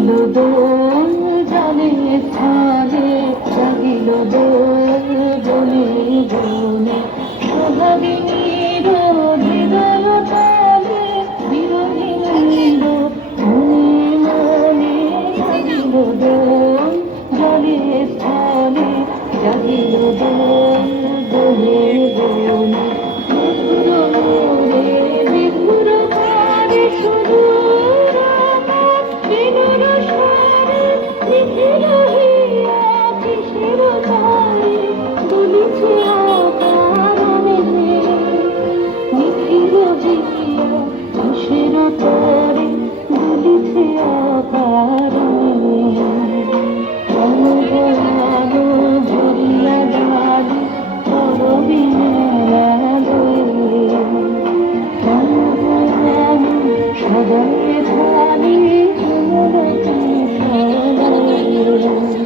দোল জলে স্থলে জাগিল দোল বনে বনে সোহাগিনীর হৃদয় তলে বিরোহিনীর মনে মনে জাগিল দোল জলে স্থলে জাগিল দোল বনে বনে বিধুর কারে সুদূর বিনুর স্বরে নিখিল হইয়া কিসের তালে দুলিছে অকারণে নিখিল হইয়া কিসের তরে দুলিছে অকারণে অনুবরানো ঝরিয়া ডালি করবিনালে সদয় ধানি মরতি সদয়